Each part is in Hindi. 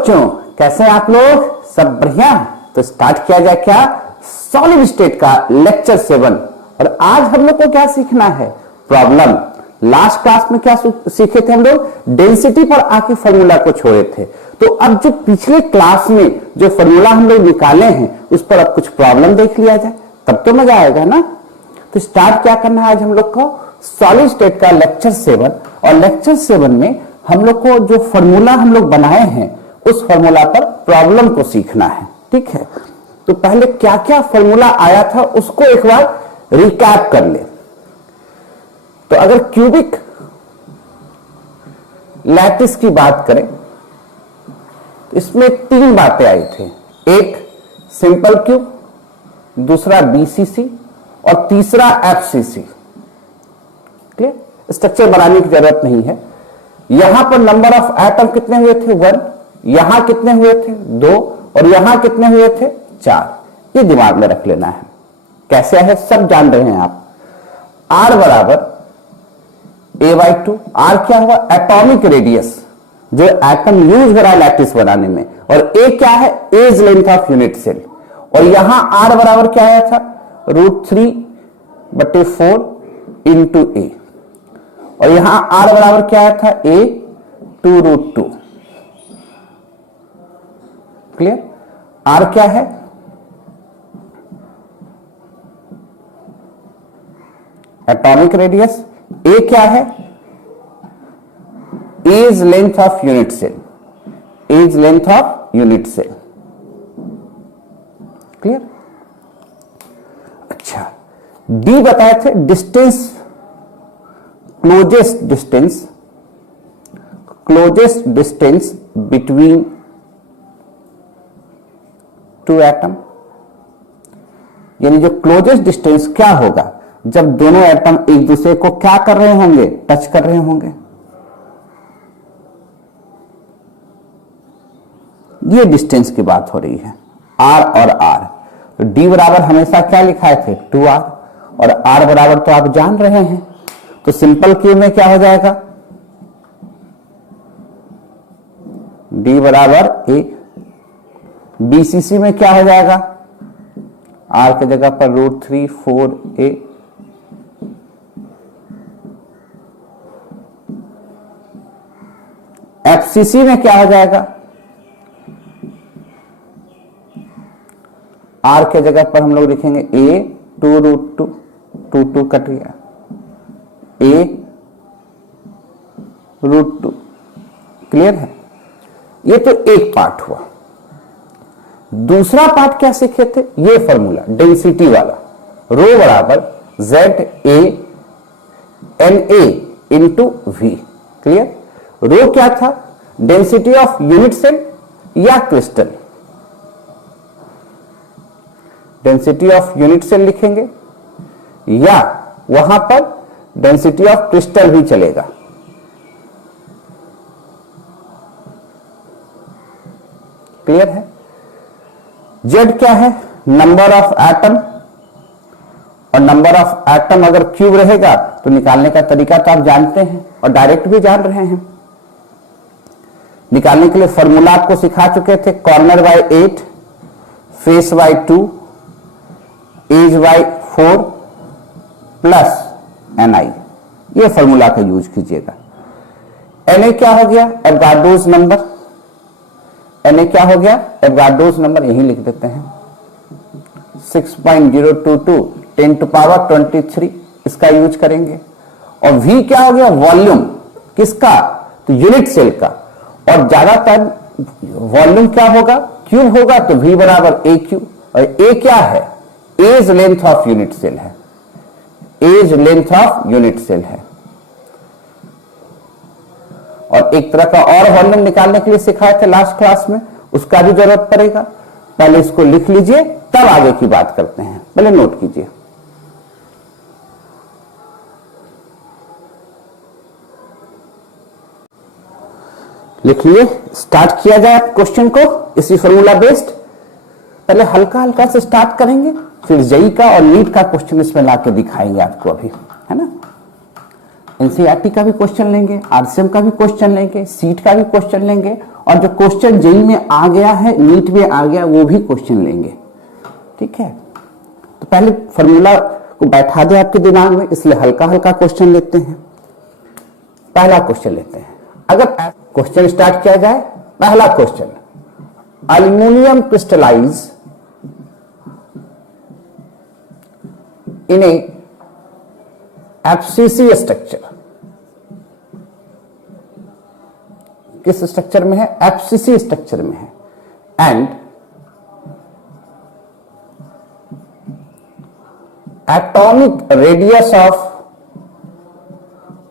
बच्चों, कैसे हैं आप लोग? सब बढ़िया? तो स्टार्ट किया जाए क्या सॉलिड स्टेट का लेक्चर 7। और आज हम लोग को क्या सीखना है? प्रॉब्लम। लास्ट क्लास में क्या सीखे थे हम लोग? डेंसिटी पर आके फॉर्मूला को छोड़े थे। तो अब जो पिछले क्लास में जो फॉर्मूला हम लोग निकाले हैं उस पर अब कुछ प्रॉब्लम देख लिया जाए, तब तो मजा आएगा ना। तो स्टार्ट क्या करना है आज हम लोग को? सॉलिड स्टेट का लेक्चर 7। और लेक्चर 7 में हम लोग को जो फॉर्मूला हम लोग बनाए हैं उस फॉर्मूला पर प्रॉब्लम को सीखना है। ठीक है, तो पहले क्या क्या फॉर्मूला आया था उसको एक बार रिकैप कर ले। तो अगर क्यूबिक लैटिस की बात करें तो इसमें 3 बातें आई थी। एक सिंपल क्यूब, दूसरा बीसीसी और तीसरा एफसीसी। क्लियर? स्ट्रक्चर बनाने की जरूरत नहीं है। यहां पर नंबर ऑफ एटम कितने हुए थे? 1। यहां कितने हुए थे? 2। और यहां कितने हुए थे? 4। ये दिमाग में रख लेना है। कैसे है सब जान रहे हैं आप। R बराबर A/2। R क्या हुआ? एटॉमिक रेडियस जो एटम यूज हो रहा है लैटिस बनाने में। और A क्या है? Edge length of unit cell. और यहां R बराबर क्या आया था? √3/4 इंटू A। और यहां R बराबर क्या आया था? A 2√2। क्लियर? R क्या है? Atomic radius. A क्या है? Edge length of unit cell. Edge length of unit cell. Clear? अच्छा, D बताए थे distance, closest distance between 2 atom. यानी जो क्लोजेस्ट डिस्टेंस क्या होगा? जब दोनों एटम एक दूसरे को क्या कर रहे होंगे? टच कर रहे होंगे। ये डिस्टेंस की बात हो रही है, R और R। तो D बराबर हमेशा क्या लिखाए थे? 2R। और R बराबर तो आप जान रहे हैं। तो सिंपल क्यूब में क्या हो जाएगा? D बराबर A। BCC में क्या हो जाएगा? R की जगह पर √3/4A। FCC में क्या हो जाएगा? R के जगह पर हम लोग लिखेंगे A 2√2। 2 कट गया, A √2। क्लियर है? ये तो एक पार्ट हुआ। दूसरा पार्ट क्या सीखे थे? ये फॉर्मूला डेंसिटी वाला, रो बराबर ZA into V। Clear? Rho क्या था? डेंसिटी ऑफ यूनिट सेल या crystal. Density of unit cell लिखेंगे या वहां पर डेंसिटी ऑफ क्रिस्टल भी चलेगा। क्लियर है? Z क्या है? Number of atom. और नंबर ऑफ एटम अगर क्यूब रहेगा तो निकालने का तरीका तो आप जानते हैं और डायरेक्ट भी जान रहे हैं। निकालने के लिए फॉर्मूला आपको सिखा चुके थे। Corner by 8, face by 2, edge by 4 plus Ni। ये फॉर्मूला का यूज कीजिएगा। Na क्या हो गया? Avogadro's number. Na क्या हो गया? Avogadro's number. यही लिख देते हैं 6.022 10⁻23। इसका यूज करेंगे। और V क्या हो गया? वॉल्यूम। किसका? तो यूनिट सेल का। और ज्यादातर वॉल्यूम क्या होगा? क्यूब होगा, तो V बराबर A3। और A क्या है? Edge length of unit cell है। Edge length of unit cell है। और एक तरह का और वॉल्यूम निकालने के लिए सिखाए थे लास्ट क्लास में, उसका भी जरूरत पड़ेगा। पहले इसको लिख लीजिए, तब आगे की बात करते हैं। पहले नोट कीजिए। लिख लिए। स्टार्ट किया जाए क्वेश्चन को इसी फॉर्मूला बेस्ड। पहले हल्का हल्का से स्टार्ट करेंगे, फिर जेई का और नीट का क्वेश्चन इसमें लाके दिखाएंगे आपको अभी, है ना। एनसीईआरटी का भी क्वेश्चन लेंगे, आरसीएम का भी क्वेश्चन लेंगे, सीट का भी क्वेश्चन लेंगे और जो क्वेश्चन जेई में आ गया है, नीट में आ गया, वो भी क्वेश्चन लेंगे। ठीक है, तो पहले फॉर्मूला को बैठा दे आपके दिमाग में, इसलिए हल्का हल्का क्वेश्चन लेते हैं। पहला क्वेश्चन लेते हैं। अगर क्वेश्चन स्टार्ट किया जाए, पहला question, aluminium crystallize in A FCC structure. किस स्ट्रक्चर में है? एफसीसी स्ट्रक्चर में है। And atomic radius of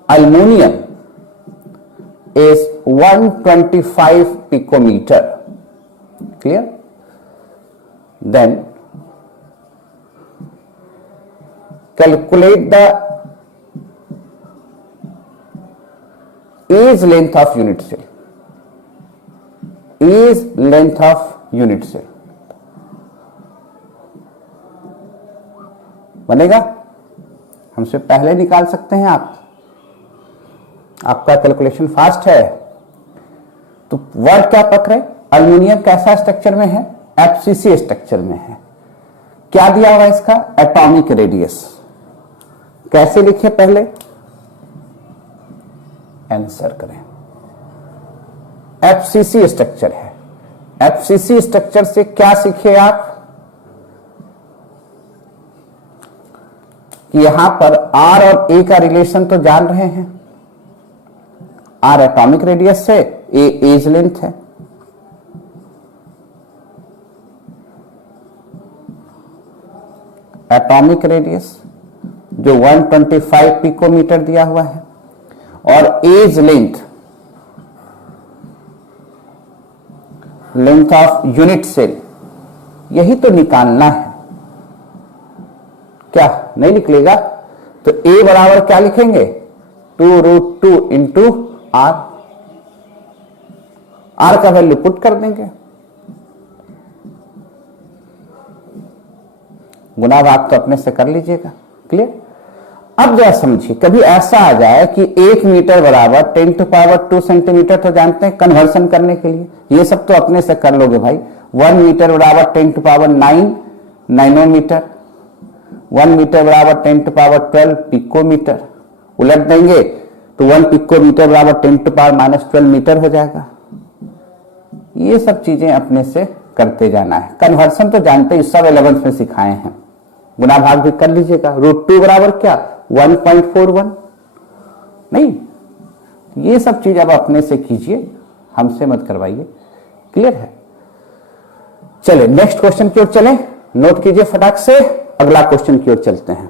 aluminium is 125 picometer. Clear? Then calculate the edge length of unit cell. Edge length of unit cell. बनेगा? हमसे पहले निकाल सकते हैं आप। आपका कैलकुलेशन फास्ट है। तो वर्ड क्या पकड़े? एल्युमिनियम कैसा स्ट्रक्चर में है? एफसीसी स्ट्रक्चर में है। क्या दिया हुआ इसका? Atomic radius. कैसे लिखे? पहले आंसर करें। एफसीसी स्ट्रक्चर है। एफसीसी स्ट्रक्चर से क्या सीखे आप? कि यहां पर आर और ए का रिलेशन तो जान रहे हैं। आर एटॉमिक रेडियस है, ए एज लेंथ है। एटॉमिक रेडियस जो 125 पिकोमीटर दिया हुआ है, और edge length, length of unit cell, यही तो निकालना है। क्या नहीं निकलेगा? तो ए बराबर क्या लिखेंगे? 2√2 इंटू आर। आर का वैल्यू पुट कर देंगे, गुना भाग तो अपने से कर लीजिएगा। क्लियर? अब जरा समझिए, कभी ऐसा आ जाए कि 1 मीटर बराबर 10⁻²सेंटीमीटर, तो जानते हैं कन्वर्सन करने के लिए ये सब तो अपने से कर लोगे भाई। 1 मीटर बराबर 10⁹ नैनोमीटर, 1 मीटर बराबर 10⁻12 पिकोमीटर। उलट देंगे तो 1 पिकोमीटर बराबर 10⁻−12 मीटर हो जाएगा। ये सब चीजें अपने से करते जाना है। कन्वर्सन तो जानते ही, सब 11th में सिखाए हैं। गुना भाग भी कर लीजिएगा। √2 बराबर क्या? 1.41। नहीं, ये सब चीज अब अपने से कीजिए, हमसे मत करवाइए। क्लियर है? चले नेक्स्ट क्वेश्चन की ओर चलें। नोट कीजिए फटाक से, अगला क्वेश्चन की ओर चलते हैं।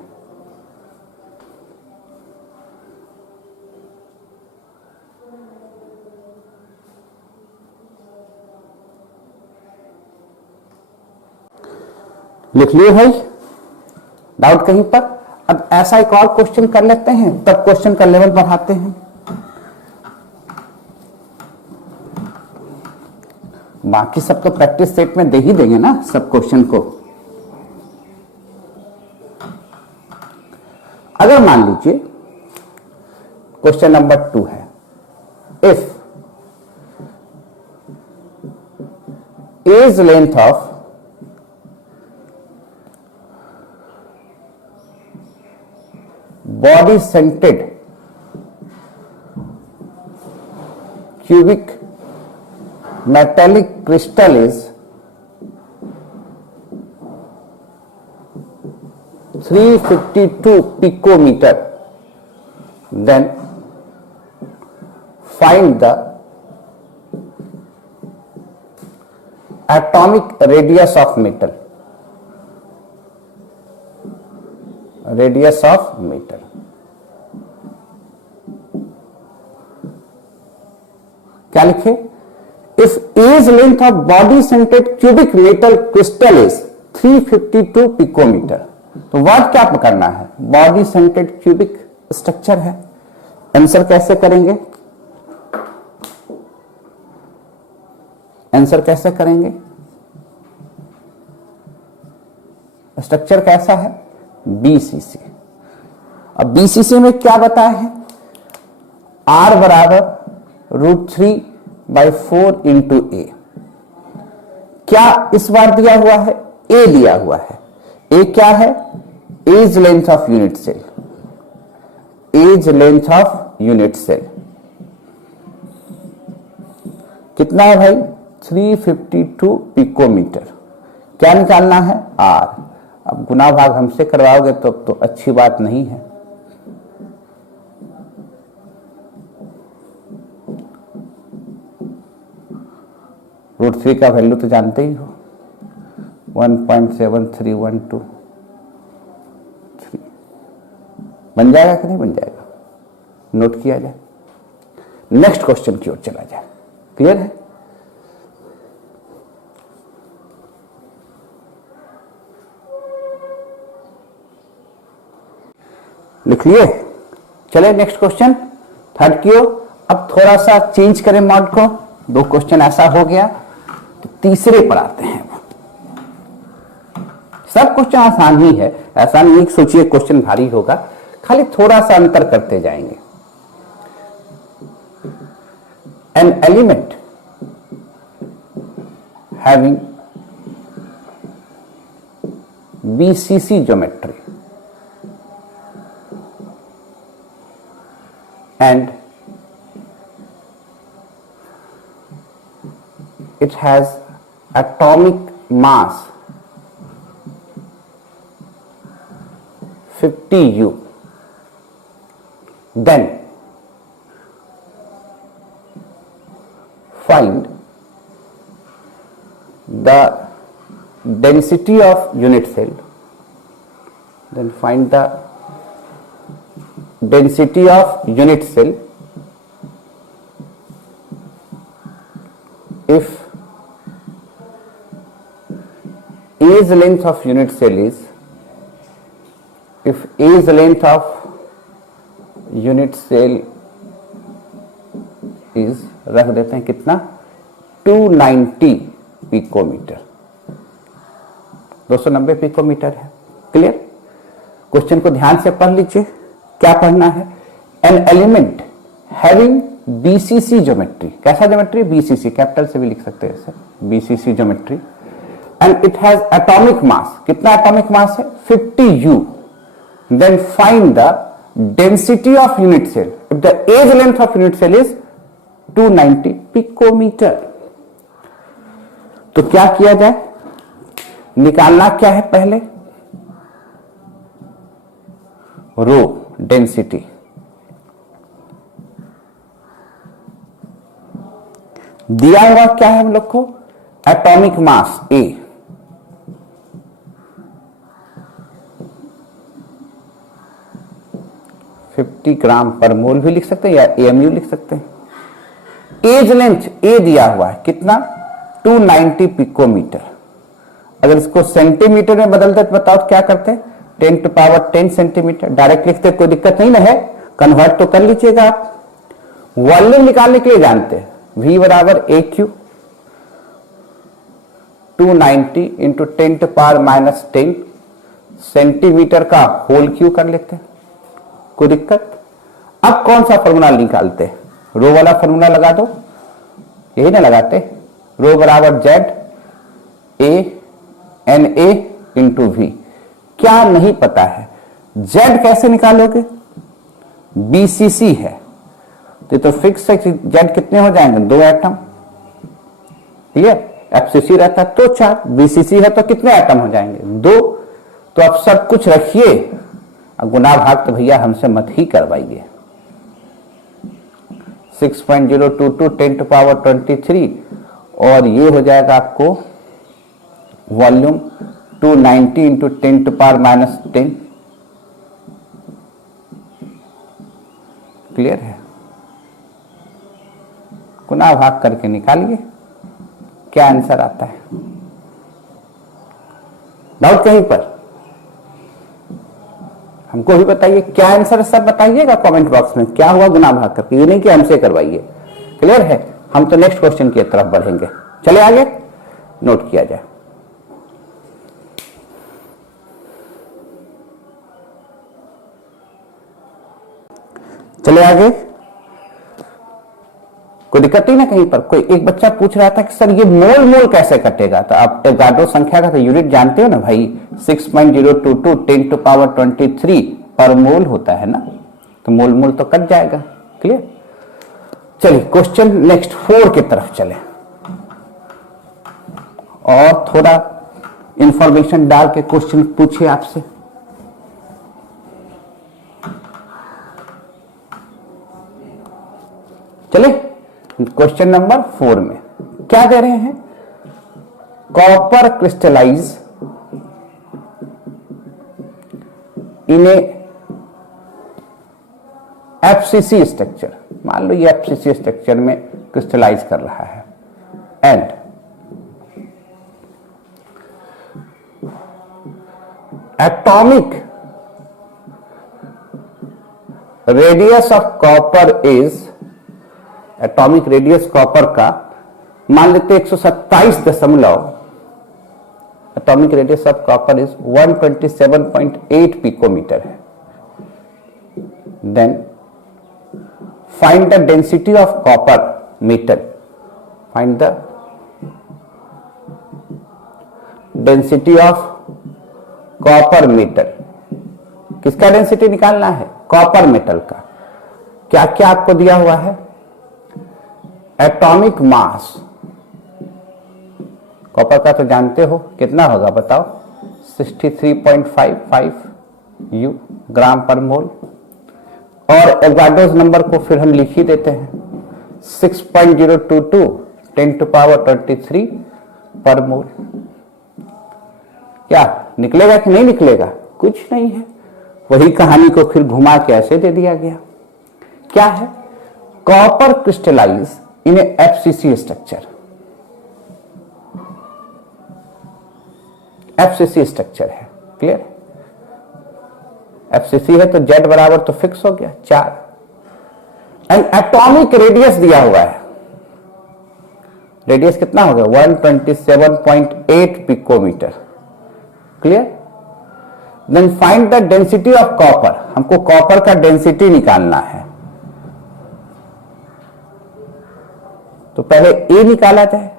लिख लियो भाई, डाउट कहीं पर? अब ऐसा एक और क्वेश्चन कर लेते हैं, तब क्वेश्चन का लेवल बढ़ाते हैं। बाकी सब तो प्रैक्टिस सेट में दे ही देंगे ना सब क्वेश्चन को। अगर मान लीजिए क्वेश्चन नंबर 2 है, if edge length of body centered cubic metallic crystal is 352 picometer, then find the atomic radius of metal. Radius of metal. क्या लिखे? If edge length of body centred cubic metal crystal is 352 picometre, तो वर्ड क्या पकड़ना है? बॉडी सेंटेड क्यूबिक स्ट्रक्चर है। आंसर कैसे करेंगे? आंसर कैसे करेंगे? स्ट्रक्चर कैसा है? बीसीसी। अब बीसीसी में क्या बताया है? आर बराबर √3 बाई 4 इंटू ए। क्या इस बार दिया हुआ है? ए दिया हुआ है। ए क्या है? Edge length of unit cell. Edge length of unit cell कितना है भाई? 352 पिकोमीटर। क्या निकालना है? आर। अब गुना भाग हमसे करवाओगे तो अच्छी बात नहीं है। √3 का वैल्यू तो जानते ही हो, 1.73123। बन जाएगा कि नहीं बन जाएगा? नोट किया जाए, नेक्स्ट क्वेश्चन की ओर चला जाए। क्लियर है? लिख लिए? चले नेक्स्ट क्वेश्चन, थर्ड की ओर। अब थोड़ा सा चेंज करें मॉड को, 2 क्वेश्चन ऐसा हो गया, तो तीसरे पर आते हैं। सब क्वेश्चन आसान ही है, ऐसा नहीं सोचिए क्वेश्चन भारी होगा, खाली थोड़ा सा अंतर करते जाएंगे। N element having BCC geometry and it has atomic mass 50 U, then find the density of unit cell, then find the density of unit cell if age length of unit cell is, if age length of unit cell is, रख देते हैं कितना, 290 पिकोमीटर, 290 पिकोमीटर है। क्लियर? क्वेश्चन को ध्यान से पढ़ लीजिए। क्या पढ़ना है? An element having BCC geometry. कैसा ज्योमेट्री? BCC, कैपिटल से भी लिख सकते हैं इसे, BCC geometry, and it has atomic mass. कितना एटॉमिक मास है? 50 U। Then find the density of unit cell if the edge length of unit cell is 290 picometre. तो क्या किया जाए? निकालना क्या है? पहले रो डेंसिटी, दिया हुआ क्या है हम लोग को? एटॉमिक मास ए, $50 ग्राम पर मोल भी लिख सकते हैं या AMU लिख सकते हैं। एज लेंथ ए दिया हुआ है कितना? 290 पिकोमीटर। अगर इसको सेंटीमीटर में बदलते तो बताओ क्या करते? 10⁻10 सेंटीमीटर। डायरेक्ट लिखते कोई दिक्कत नहीं ना है, कन्वर्ट तो कर लीजिएगा आप। वॉल्यूम निकालने के लिए जानते हैं V बराबर AQ, 290 इंटू 10⁻−10 सेंटीमीटर का होल क्यू कर लेते हैं। कोई दिक्कत? अब कौन सा फॉर्मूला निकालते हैं? रो वाला फॉर्मूला लगा दो, यही ना लगाते? रो बराबर Z NA इंटू V। क्या नहीं पता है? Z कैसे निकालोगे? BCC है तो फिक्स है, Z कितने हो जाएंगे? 2 एटम। क्लियर? FCC रहता तो 4, BCC है तो कितने एटम हो जाएंगे? 2। तो अब सब कुछ रखिए, गुना भाग तो भैया हमसे मत ही करवाइए। 6.022 10⁻23 और ये हो जाएगा आपको वॉल्यूम 290 इंटू 10⁻−10। क्लियर है? गुना भाग करके निकालिए क्या आंसर आता है। डाउट कहीं पर? हमको भी बताइए क्या आंसर, सब बताइएगा कमेंट बॉक्स में क्या हुआ गुना भाग करके, ये नहीं कि हमसे करवाइए। क्लियर है? हम तो नेक्स्ट क्वेश्चन की तरफ बढ़ेंगे। चले आगे, नोट किया जाए। चले आगे। कोई दिक्कत नहीं ना कहीं पर। कोई एक बच्चा पूछ रहा था कि सर ये मोल मोल कैसे कटेगा, तो आप एवोगाड्रो संख्या का तो यूनिट जानते हो ना भाई, 6.022 10 टू पावर 23 पर मोल होता है ना, तो मोल मोल तो कट जाएगा। क्लियर। चलिए क्वेश्चन नेक्स्ट 4 की तरफ चले और थोड़ा इंफॉर्मेशन डाल के क्वेश्चन पूछिए आपसे। चले क्वेश्चन नंबर 4 में क्या दे रहे हैं, copper crystallise in A FCC structure. मान लो ये एफसीसी स्ट्रक्चर में क्रिस्टलाइज कर रहा है and atomic radius of copper is, atomic radius copper का मान लेते 127 atomic radius of copper is 127.8 picometre है। Then find the density of copper metal, find the density of copper metal. किसका डेंसिटी निकालना है, कॉपर मेटल का। क्या क्या आपको दिया हुआ है, एटॉमिक मास, कॉपर का तो जानते हो कितना होगा बताओ, 63.55 यू ग्राम पर मोल। और एवोगाड्रोस नंबर को फिर हम लिख ही देते हैं, 6.022 10 टू पावर 23 पर मोल। क्या निकलेगा कि नहीं निकलेगा, कुछ नहीं है। वही कहानी को फिर घुमा के ऐसे दे दिया गया। क्या है, copper crystallise in A FCC structure, FCC structure है। क्लियर, एफसीसी है तो जेड बराबर तो फिक्स हो गया 4। एंड एटॉमिक रेडियस दिया हुआ है, रेडियस कितना हो गया 127.8 picometre. Clear. Then find the density of copper, हमको कॉपर का डेंसिटी निकालना है। तो पहले ए निकाला जाए,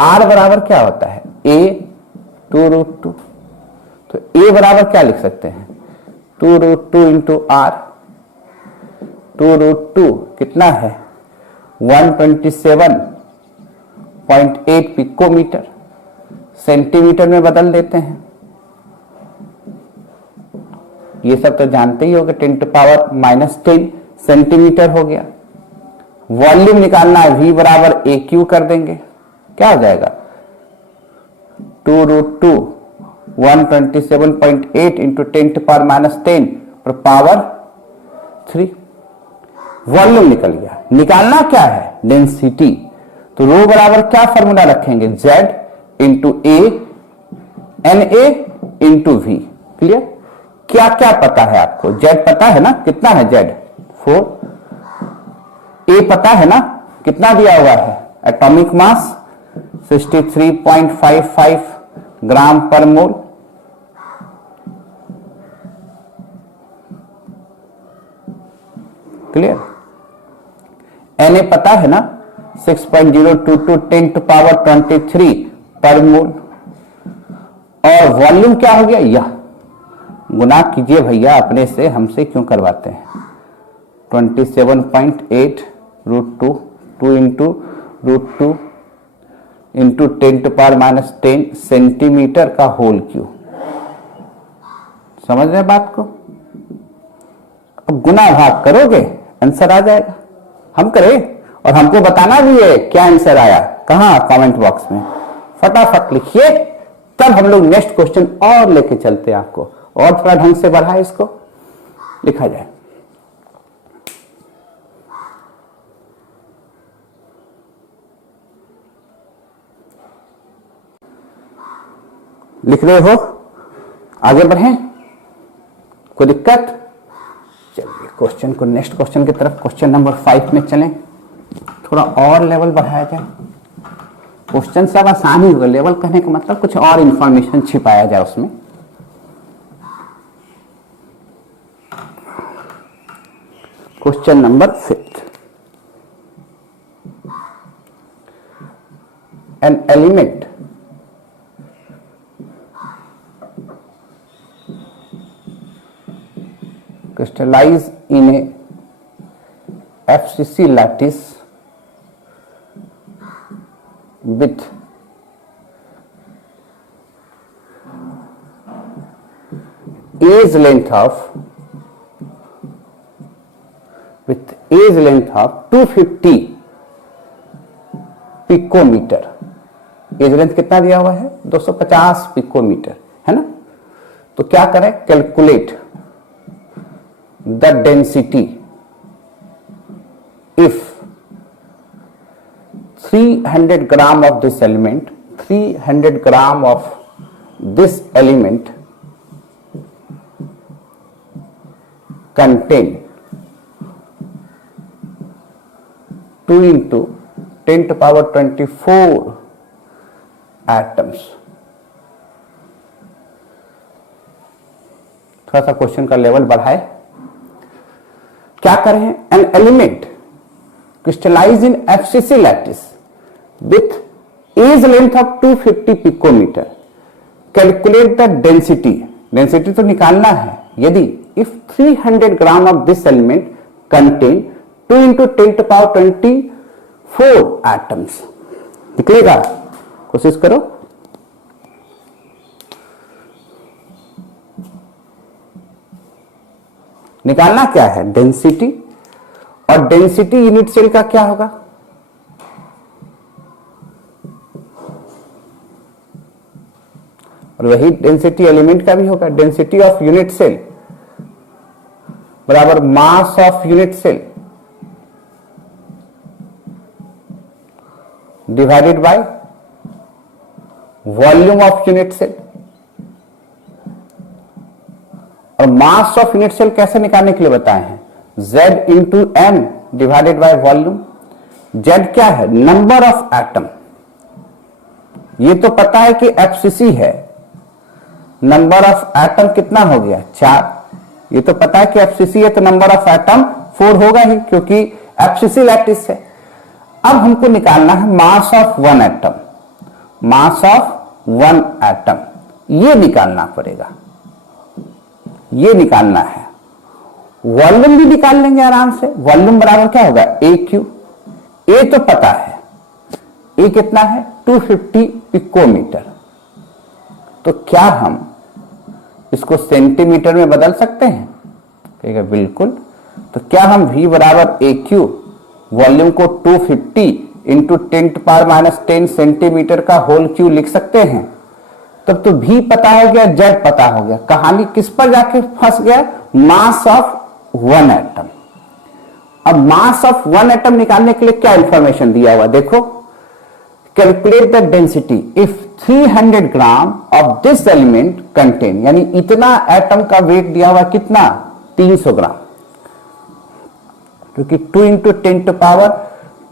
आर बराबर क्या होता है, ए 2√2। तो ए बराबर क्या लिख सकते हैं, 2√2 इंटू आर। 2√2 कितना है 127.8 पिकोमीटर, सेंटीमीटर में बदल देते हैं। ये सब तो जानते ही होगे, 10 टू पावर -10 सेंटीमीटर हो गया। वॉल्यूम निकालना है, V बराबर AQ कर देंगे, क्या हो जाएगा 2√2 127.8 इंटू 10 टू पावर -10 पर पावर 3। वॉल्यूम निकल गया। निकालना क्या है, डेंसिटी। तो रो बराबर क्या फॉर्मूला रखेंगे, Z into A NA into V। Clear. क्या क्या पता है आपको, Z पता है ना, कितना है Z 4, A पता है ना कितना दिया हुआ है, एटॉमिक मास 63.55 ग्राम पर मोल। क्लियर। Na पता है ना 6.022 10 टू पावर 23 पर मोल। और वॉल्यूम क्या हो गया, यह गुना कीजिए भैया अपने से, हमसे क्यों करवाते हैं। 27.8 √2 2 into √2 into 10 to power -10 centimetre का होल क्यूब। समझ रहे बात को। अब गुना भाग करोगे आंसर आ जाएगा। हम करें और हमको बताना भी है क्या आंसर आया, कहां, कमेंट बॉक्स में फटाफट लिखिए, तब हम लोग नेक्स्ट क्वेश्चन और लेके चलते हैं आपको, और थोड़ा ढंग से बढ़ाए इसको, लिखा जाए। लिख रहे हो, आगे बढ़ें, कोई दिक्कत। चलिए क्वेश्चन को, नेक्स्ट क्वेश्चन की तरफ, क्वेश्चन नंबर 5 में चलें। थोड़ा और लेवल बढ़ाया जाए, क्वेश्चन सब आसान ही होगा, लेवल कहने का मतलब कुछ और इंफॉर्मेशन छिपाया जाए उसमें। Question number 5, an element crystallize in a FCC lattice with edge length of 250 picometre. Edge length कितना दिया हुआ है? 250 पिकोमीटर, है ना। तो क्या करें? Calculate the density if 300 gram of this element 300 gram of this element contain 2 into 10 to power 24 atoms। थोड़ा सा क्वेश्चन का लेवल बढ़ाए। क्या करें? An element crystallize in FCC lattice with edge length of 250 picometre. Calculate the density. Density तो निकालना है। यदि if 300 gram of this element contain 2 into 10 to power 24 atoms। निकलेगा? कोशिश करो। निकालना क्या है? डेंसिटी। और डेंसिटी यूनिट सेल का क्या होगा? और वही डेंसिटी एलिमेंट का भी होगा। डेंसिटी ऑफ यूनिट सेल बराबर mass of unit cell divided by volume of unit cell. और मास ऑफ यूनिट सेल कैसे निकालने के लिए बताए हैं? Z into M divided by volume. Z क्या है? Number of atom. ये तो पता है कि FCC है। नंबर ऑफ एटम कितना हो गया? 4। ये तो पता है कि FCC है तो नंबर ऑफ एटम 4 होगा ही, क्योंकि FCC लैटिस है। अब हमको निकालना है mass of one atom. Mass of one atom ये निकालना पड़ेगा, ये निकालना है। वॉल्यूम भी निकाल लेंगे आराम से। वॉल्यूम बराबर क्या होगा? AQ। ए तो पता है, ए कितना है? 250 पिकोमीटर। तो क्या हम इसको सेंटीमीटर में बदल सकते हैं? कहेगा बिल्कुल। तो क्या हम V बराबर AQ वॉल्यूम को 250 इंटू 10 टू पावर -10 सेंटीमीटर का होल क्यू लिख सकते हैं? तब तो V पता हो गया, Z पता हो गया। कहानी किस पर जाके फंस गया? Mass of one atom. अब मास ऑफ वन एटम निकालने के लिए क्या इंफॉर्मेशन दिया हुआ देखो। Calculate the density if 300 gram of this element contain, यानी इतना एटम का वेट दिया हुआ कितना? 300 ग्राम, क्योंकि 2 into 10 to power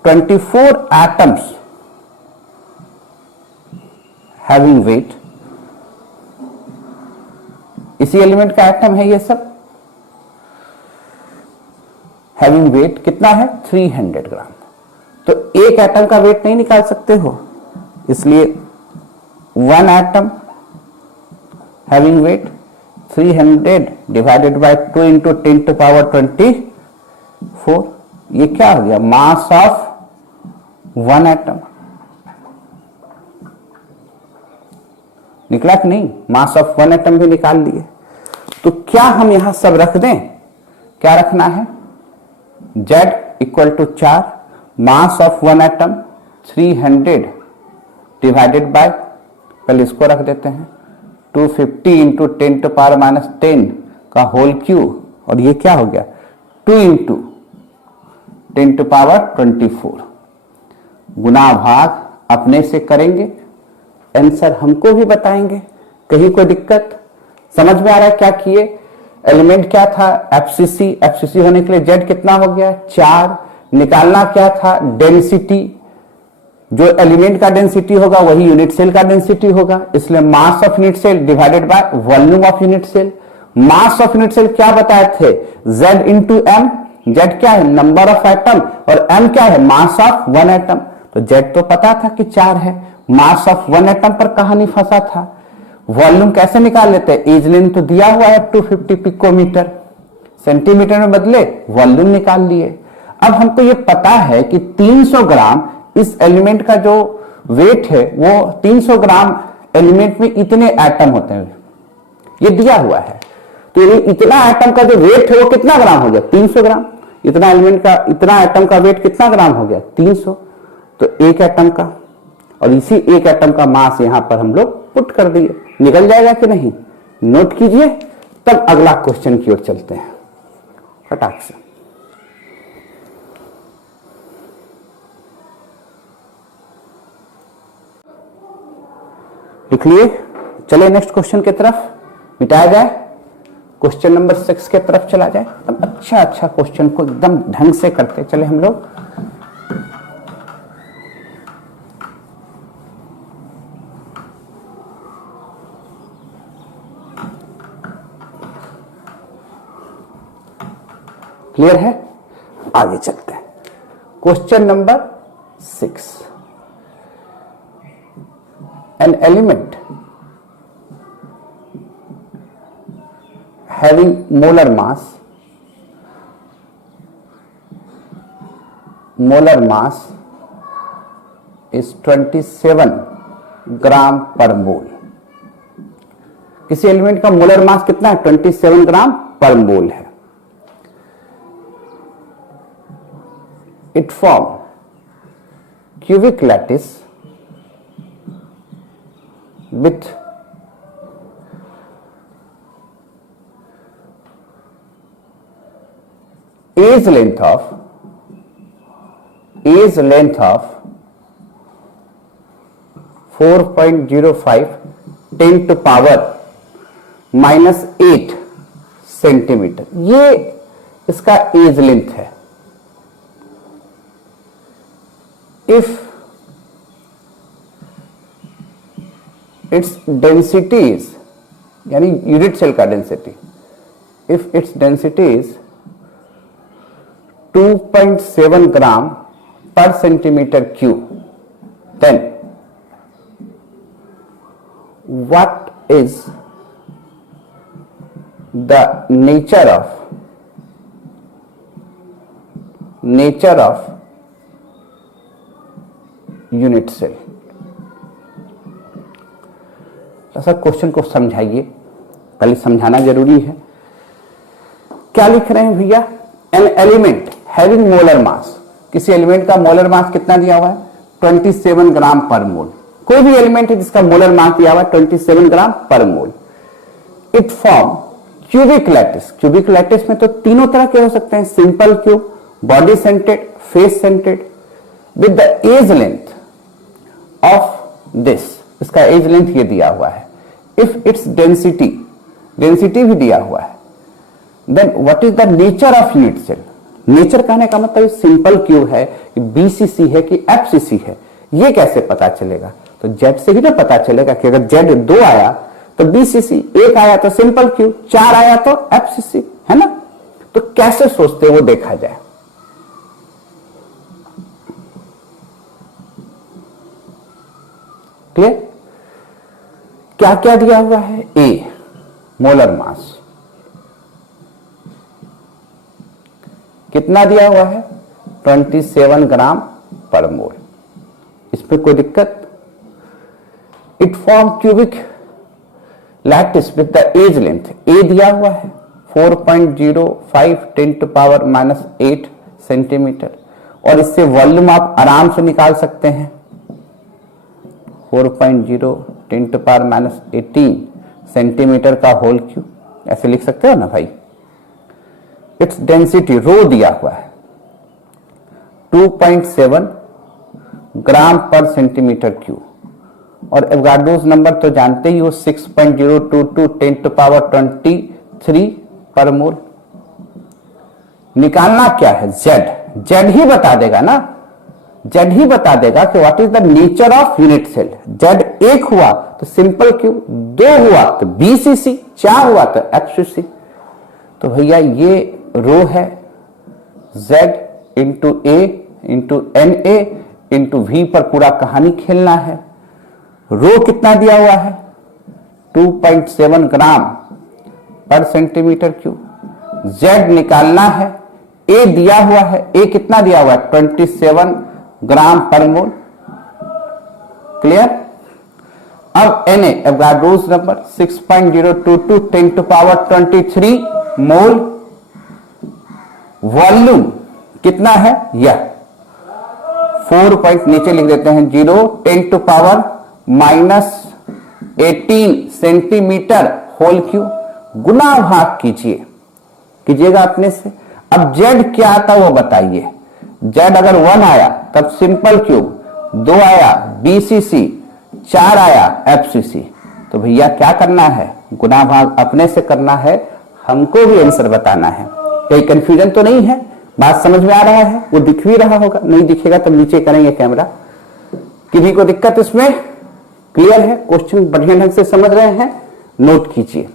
24 atoms having weight. इसी एलिमेंट का एटम है ये सब। हैविंग वेट कितना है? 300 ग्राम। तो एक एटम का वेट नहीं निकाल सकते हो, इसलिए one atom having weight 300 divided by 2 into 10 to power 24। ये क्या हो गया? Mass of one atom. निकला कि नहीं? मास ऑफ वन एटम भी निकाल लिए। तो क्या हम यहां सब रख दें? क्या रखना है? Z equal to 4, mass of one atom 300 divided by, पहले इसको रख देते हैं 250 इंटू 10 टू पावर -10 का होल क्यू। और ये क्या हो गया? 2 इंटू 10 टू पावर 24। गुना भाग अपने से करेंगे, आंसर हमको भी बताएंगे। कहीं कोई दिक्कत? समझ में आ रहा है क्या किए? एलिमेंट क्या था? FCC। FCC होने के लिए Z कितना हो गया? 4। निकालना क्या था? डेंसिटी। जो एलिमेंट का डेंसिटी होगा वही यूनिट सेल का डेंसिटी होगा, इसलिए mass of unit cell divided by volume of unit cell. Mass of unit cell क्या बताए थे? Z into M. Z क्या है? नंबर ऑफ एटम, और M क्या है? Mass of one atom. तो जेड तो पता था कि 4 है। मास ऑफ 1 एटम पर कहानी फंसा था। वॉल्यूम कैसे निकाल लेते हैं, एज लेंथ तो दिया हुआ है 250 पिकोमीटर, सेंटीमीटर में बदले वॉल्यूम निकाल लिए। अब हमको ये पता है कि 300 ग्राम इस एलिमेंट का जो वेट है वो 300 ग्राम एलिमेंट में इतने एटम होते हैं, ये दिया हुआ है। तो ये इतना एटम का जो वेट है वो कितना ग्राम हो गया, 300 ग्राम। इतना एलिमेंट का, इतना एटम का वेट कितना ग्राम हो गया, 300। तो एक एटम का, और इसी एक एटम का मास यहां पर हम लोग पुट कर दिए। निकल जाएगा कि नहीं, नोट कीजिए, तब अगला क्वेश्चन की ओर चलते हैं फटाक से। लिख लिए, चले नेक्स्ट क्वेश्चन की तरफ, मिटाया जाए, क्वेश्चन नंबर 6 के तरफ चला जाए। अब अच्छा क्वेश्चन को एकदम ढंग से करते चले हम लोग। क्लियर है, आगे चलते हैं। Question number 6, an element having molar mass is 27 gram पर मोल। किसी एलिमेंट का मोलर मास कितना है, 27 ग्राम पर मोल है। It form cubic lattice with edge length of 4.05 10 to power -8 centimetre. ये इसका एज लेंथ है। इफ इट्स डेंसिटी इज, यानी यूनिट सेल का density, if it's density is 2.7 gram पर centimetre cube, then what is the nature of unit cell. ऐसा क्वेश्चन को समझाइए, पहले समझाना जरूरी है। क्या लिख रहे हैं भैया, N element having molar mass, किसी एलिमेंट का मोलर मास कितना दिया हुआ है, 27 ग्राम पर मोल। कोई भी एलिमेंट है जिसका मोलर मास दिया हुआ है 27 ग्राम पर mole. It form cubic lattice. Cubic lattice में तो तीनों तरह के हो सकते हैं, simple cube, body centred, face centred, with the edge length of this. इसका एज लेंथ ये दिया हुआ है। इफ इट्स डेंसिटी भी दिया हुआ है, then what is the nature of unit cell. Nature कहने का मतलब सिंपल क्यूब है कि बीसीसी है कि एफसीसी है, ये कैसे पता चलेगा। तो जेड से ही ना पता चलेगा कि अगर जेड 2 आया तो बीसीसी, 1 आया तो सिंपल क्यूब, 4 आया तो एफसीसी, है ना। तो कैसे सोचते वो देखा जाए। क्लियर, क्या क्या दिया हुआ है, ए मोलर मास कितना दिया हुआ है, 27 ग्राम पर मोल। इसमें कोई दिक्कत। It form cubic lattice with the edge length, A दिया हुआ है 4.05 10 टू पावर -8 सेंटीमीटर, और इससे वॉल्यूम आप आराम से निकाल सकते हैं 4.0 10 टू पावर -18 सेंटीमीटर का होल क्यूब, ऐसे लिख सकते हो ना भाई। इट्स डेंसिटी रो दिया हुआ है 2.7 ग्राम पर सेंटीमीटर क्यूब, और एवोगाड्रोस नंबर तो जानते ही हो 6.022 10 टू पावर 23 पर मोल। निकालना क्या है, जेड। जेड ही बता देगा ना, जेड ही बता देगा कि what is the nature of unit cell. Z 1 हुआ तो सिंपल क्यूब, 2 हुआ तो बीसीसी, 4 हुआ तो एफसीसी। तो भैया ये रो है Z into A into N A into V पर पूरा कहानी खेलना है। रो कितना दिया हुआ है 2.7 ग्राम पर सेंटीमीटर क्यूब। जेड निकालना है, ए दिया हुआ है, ए कितना दिया हुआ है 27 ग्राम पर मोल। क्लियर। अब Na Avogadro's number 6.022 10 to power 23 mole. Volume कितना है यह 4 पॉइंट नीचे लिख देते हैं 0 10 to power -18 centimetre whole cube. गुना भाग कीजिएगा अपने से। अब जेड क्या आता वो बताइए। जेड अगर 1 आया तब सिंपल क्यूब, 2 आया बीसीसी, 4 आया एफसीसी। तो भैया क्या करना है, गुना भाग अपने से करना है, हमको भी आंसर बताना है। कोई कंफ्यूजन तो नहीं है, बात समझ में आ रहा है। वो दिख भी रहा होगा, नहीं दिखेगा तो नीचे करेंगे कैमरा। किसी को दिक्कत इसमें क्लियर है? क्वेश्चन बढ़िया ढंग से समझ रहे हैं, नोट कीजिए।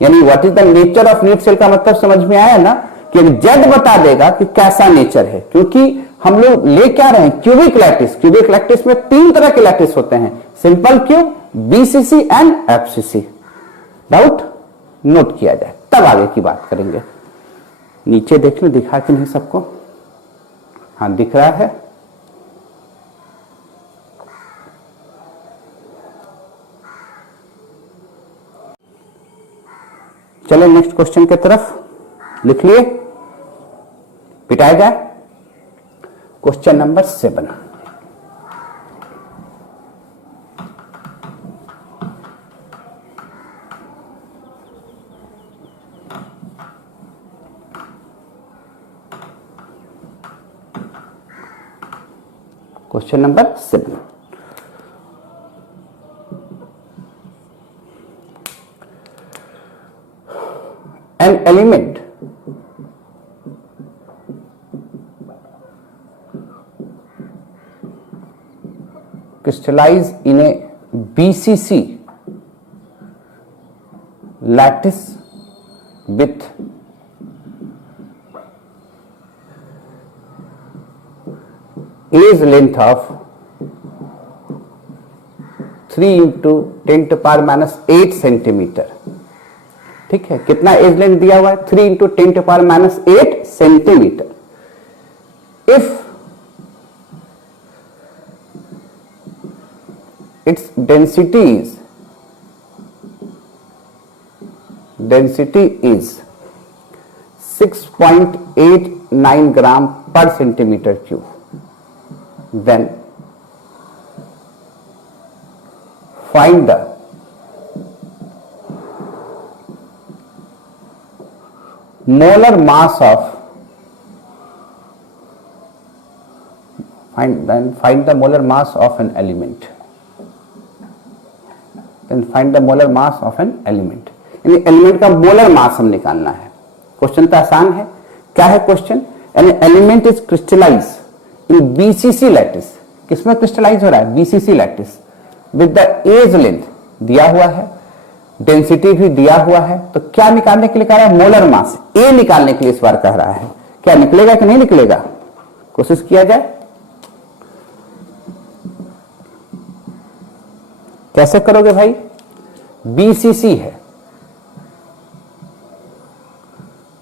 यानी what is the nature of unit cell का मतलब समझ में आया ना, कि जेड बता देगा कि कैसा नेचर है। क्योंकि हम लोग ले क्या रहे हैं क्यूबिक लैटिस। क्यूबिक लैटिस में 3 तरह के लैटिस होते हैं, simple cube, BCC and FCC. Doubt note किया जाए, तब आगे की बात करेंगे। नीचे देखने दिखा कि नहीं सबको? हाँ दिख रहा है। चलो नेक्स्ट क्वेश्चन की तरफ। लिख लिए, पिटाया जाए। Question number 7। Question number 7। An element crystallize in a BCC lattice with edge length of 3 into 10 to power minus 8 centimetre. ठीक है, कितना एज लेंथ दिया हुआ है 3 into 10 to power minus 8 centimetre. If its density is 6.89 ग्राम पर centimetre cube, then find the molar mass of find the molar mass of an element। Find the molar mass of an element. यानी एलिमेंट का मोलर मास हम निकालना है। क्वेश्चन तो आसान है। क्या है question? An element is crystallize in BCC lattice. किसमें क्रिस्टलाइज हो रहा है? BCC lattice with the edge length दिया हुआ है, डेंसिटी भी दिया हुआ है। तो क्या निकालने के लिए कह रहा है? Molar mass. ए निकालने के लिए इस बार कह रहा है। क्या निकलेगा कि नहीं निकलेगा? कोशिश किया जाए। कैसे करोगे भाई? बीसीसी है,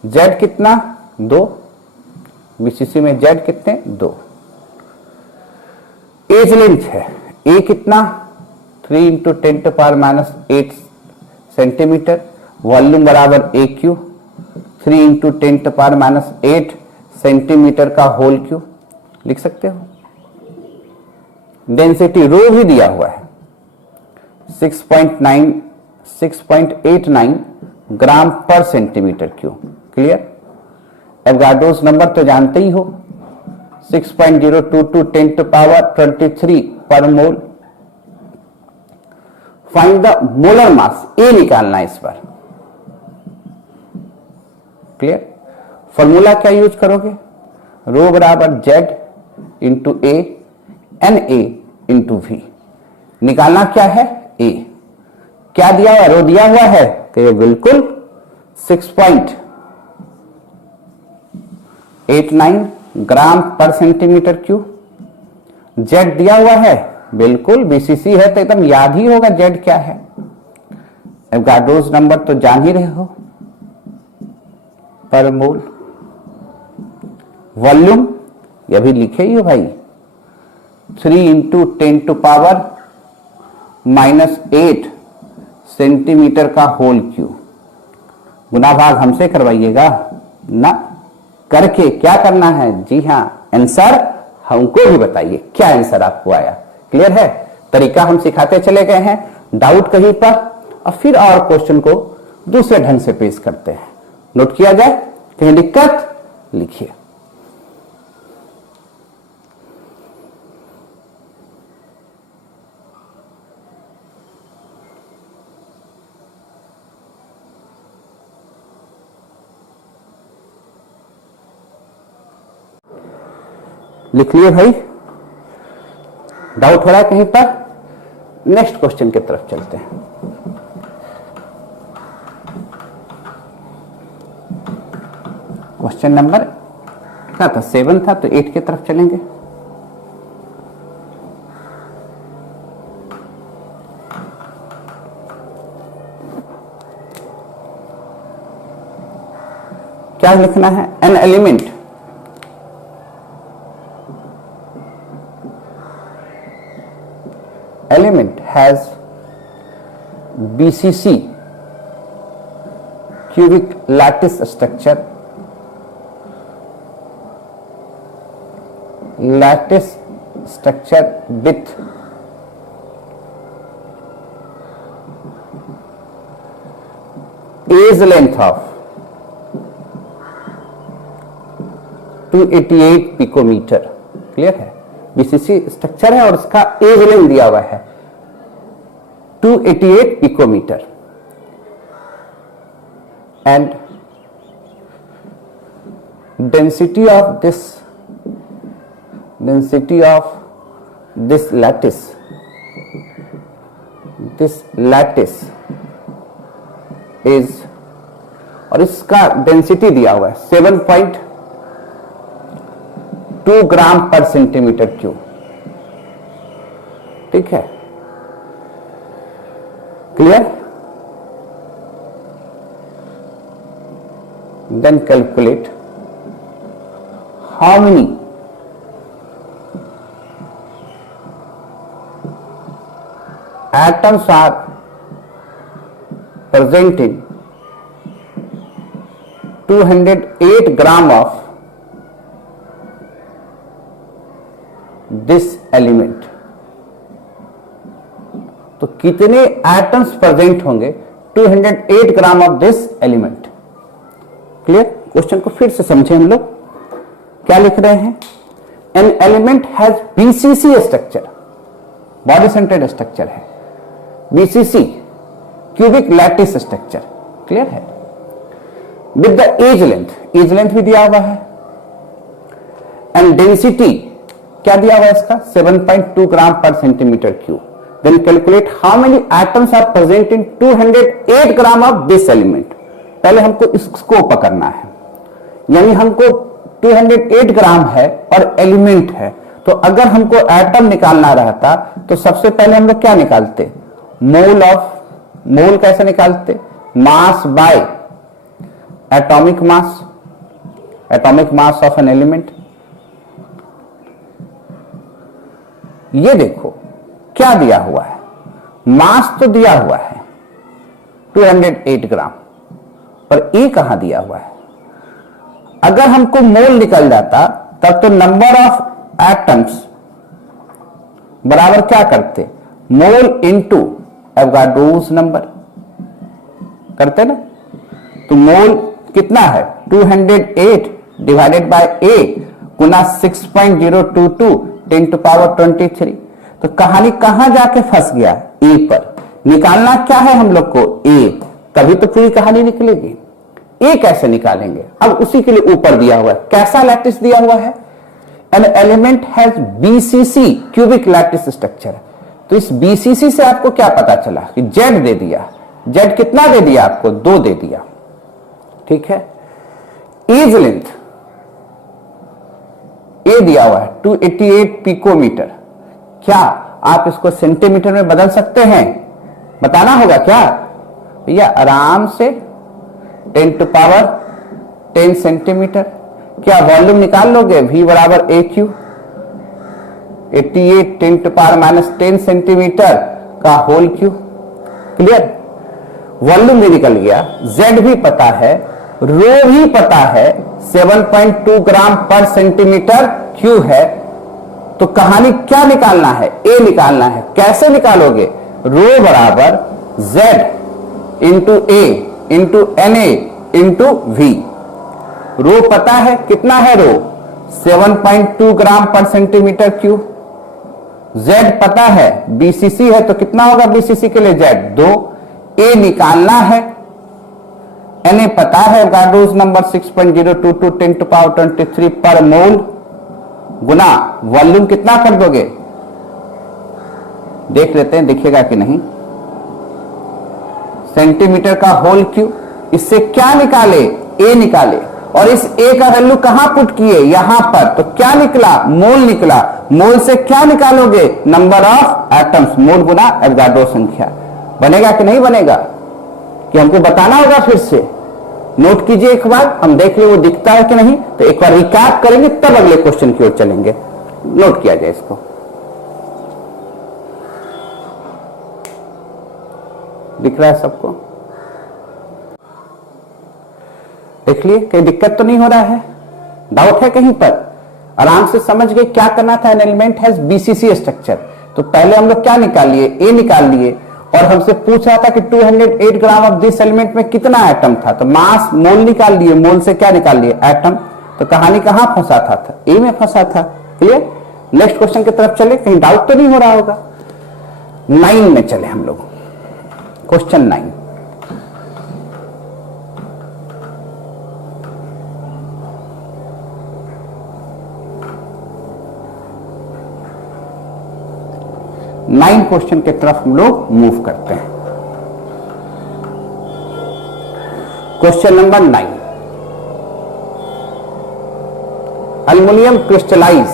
जेड कितना 2, बीसीसी में जेड कितने 2। एज लेंथ है ए कितना 3 into 10 to power minus 8 centimetre. Volume बराबर a cube 3 into 10 to power minus 8 centimetre का होल क्यूब लिख सकते हो। डेंसिटी रो भी दिया हुआ है 6.89 ग्राम पर centimetre cube. Clear. Avogadro's number तो जानते ही हो 6.022 10 to power 23 पर mole. Find the molar mass. A निकालना है इस बार। क्लियर। फॉर्मूला क्या यूज करोगे? रो बराबर Z into A N A into V. निकालना क्या है? ए। क्या दिया हुआ? रो दिया हुआ है तो ये बिल्कुल 6.89 ग्राम पर सेंटीमीटर क्यूब। जेड दिया हुआ है, बिल्कुल बीसीसी है तो एकदम याद ही होगा जेड क्या है। एवोगाड्रोस नंबर तो जान ही रहे हो, पर मोल। वॉल्यूम ये भी लिखे ही हो भाई, 3 इंटू 10⁻⁻8 सेंटीमीटर का होल क्यूब। गुना भाग हमसे करवाइएगा ना, करके क्या करना है, जी हां आंसर हमको भी बताइए क्या आंसर आपको आया। क्लियर है, तरीका हम सिखाते चले गए हैं, डाउट कहीं पर और फिर और क्वेश्चन को दूसरे ढंग से पेश करते हैं। नोट किया जाए, कहीं दिक्कत लिखिए। लिख लिए भाई, डाउट हो रहा है कहीं पर? नेक्स्ट क्वेश्चन की तरफ चलते हैं। क्वेश्चन नंबर क्या था, 7 था, तो 8 की तरफ चलेंगे। क्या लिखना है, N element has BCC cubic lattice structure with edge length of 288 picometre. Clear है, बीसीसी स्ट्रक्चर है और इसका एज लेंथ दिया हुआ है 288 picometre and density of this lattice is, और इसका डेंसिटी दिया हुआ है 7.2 ग्राम पर सेंटीमीटर क्यूब। ठीक है, clear? Then calculate how many atoms are present in 208 gram of this element। तो कितने एटम्स प्रेजेंट होंगे 208 gram of this element. Clear? Question को फिर से समझे हम लोग, क्या लिख रहे हैं, an element has BCC structure, body centred structure है, BCC cubic lattice structure. Clear है, विद द एज लेंथ भी दिया हुआ है एंड डेंसिटी क्या दिया हुआ है इसका 7.2 ग्राम पर centimetre cube. Then calculate how many atoms are present in 208 gram of this element. पहले हमको इसको पकड़ना है, यानी हमको 208 ग्राम है और एलिमेंट है, तो अगर हमको एटम निकालना रहता तो सबसे पहले हम लोग क्या निकालते, मोल कैसे निकालते, mass by atomic mass of an element. ये देखो क्या दिया हुआ है, मास तो दिया हुआ है 208 ग्राम, पर ए कहां दिया हुआ है। अगर हमको मोल निकल जाता तब तो नंबर ऑफ एटम्स बराबर क्या करते, मोल इनटू एवोगाड्रोस नंबर करते ना। तो मोल कितना है 208 डिवाइडेड बाय ए गुना 6.022 10⁻23। तो कहानी कहां जाके फंस गया, ए पर। निकालना क्या है हम लोग को, ए, तभी तो पूरी कहानी निकलेगी। ए कैसे निकालेंगे, अब उसी के लिए ऊपर दिया हुआ है, कैसा लैटिस दिया हुआ है, an element has BCC cubic lattice structure. तो इस बीसीसी से आपको क्या पता चला कि जेड दे दिया, जेड कितना दे दिया आपको, 2 दे दिया। ठीक है, एज लेंथ ए दिया हुआ है 288 पिकोमीटर, क्या आप इसको सेंटीमीटर में बदल सकते हैं? बताना होगा क्या भैया? आराम से 10 टू पावर 10 सेंटीमीटर। क्या वॉल्यूम निकाल लोगे? V बराबर AQ 88 10 टू पावर -10 सेंटीमीटर का होल क्यूब। क्लियर? वॉल्यूम भी निकल गया, Z भी पता है, रो भी पता है, 7.2 ग्राम पर सेंटीमीटर क्यूब है। तो कहानी क्या निकालना है? A निकालना है। कैसे निकालोगे? रो बराबर Z into A into NA into V। रो पता है, कितना है रो? 7.2 ग्राम पर सेंटीमीटर क्यूब। Z पता है, BCC है तो कितना होगा BCC के लिए? Z 2। A निकालना है, Na पता है, गार्डोज नंबर 6.022 10 टू पावर 23 पर मोल गुना वॉल्यूम कितना कर दोगे? देख लेते हैं दिखेगा कि नहीं। सेंटीमीटर का होल क्यूब। इससे क्या निकाले? A निकाले। और इस A का वैल्यू कहां पुट किए? यहां पर। तो क्या निकला? मोल निकला। मोल से क्या निकालोगे? Number of atoms. Mole Guna Avogadro संख्या। बनेगा कि नहीं बनेगा? कि हमको बताना होगा फिर से। नोट कीजिए एक बार, हम देख ले वो दिखता है कि नहीं। तो एक बार रिकैप करेंगे तब अगले क्वेश्चन की ओर चलेंगे। नोट किया जाए इसको। दिख रहा है सबको? देख लिए? कहीं दिक्कत तो नहीं हो रहा है? डाउट है कहीं पर? आराम से समझ गए क्या करना था। N element has BCC structure. तो पहले हम लोग क्या निकाल लिए? A निकाल लिए। और हमसे पूछ रहा था कि 208 ग्राम ऑफ दिस एलिमेंट में कितना एटम था। तो मास मोल निकाल लिए। मोल से क्या निकाल लिए? एटम। तो कहानी कहां फंसा था? A में फंसा था। क्लियर? नेक्स्ट क्वेश्चन की तरफ चले, कहीं डाउट तो नहीं हो रहा होगा। 9 में चले हम लोग। क्वेश्चन 9। नाइन क्वेश्चन की तरफ हम लोग मूव करते हैं। Question number 9। Aluminium crystallize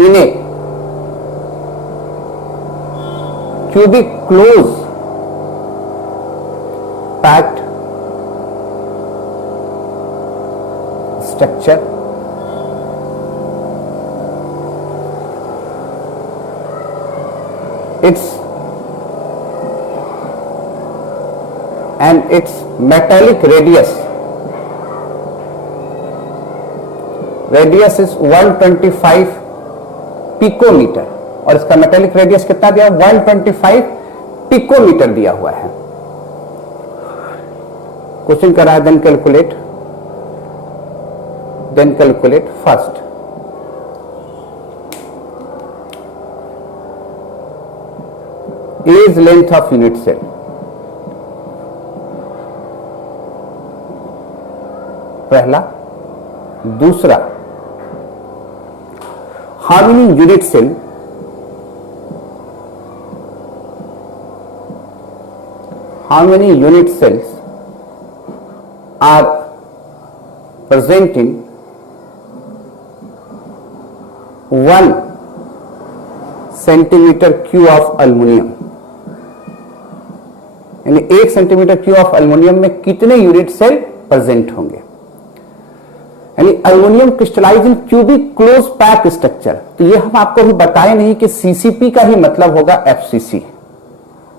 in a cubic close packed structure its metallic radius is 125 picometre. और इसका मेटेलिक रेडियस कितना दिया? 125 पिकोमीटर दिया हुआ है। क्वेश्चन कर रहा है then calculate first edge length of unit cell. पहला। दूसरा, how many unit cell are present in 1 centimetre cube of aluminium. यानी 1 सेंटीमीटर क्यूब ऑफ एल्युमिनियम में कितने यूनिट सेल प्रेजेंट होंगे? यानी एल्युमिनियम क्रिस्टलाइज इन क्यूबिक क्लोज पैक स्ट्रक्चर। तो ये हम आपको भी बताए नहीं कि CCP का ही मतलब होगा FCC।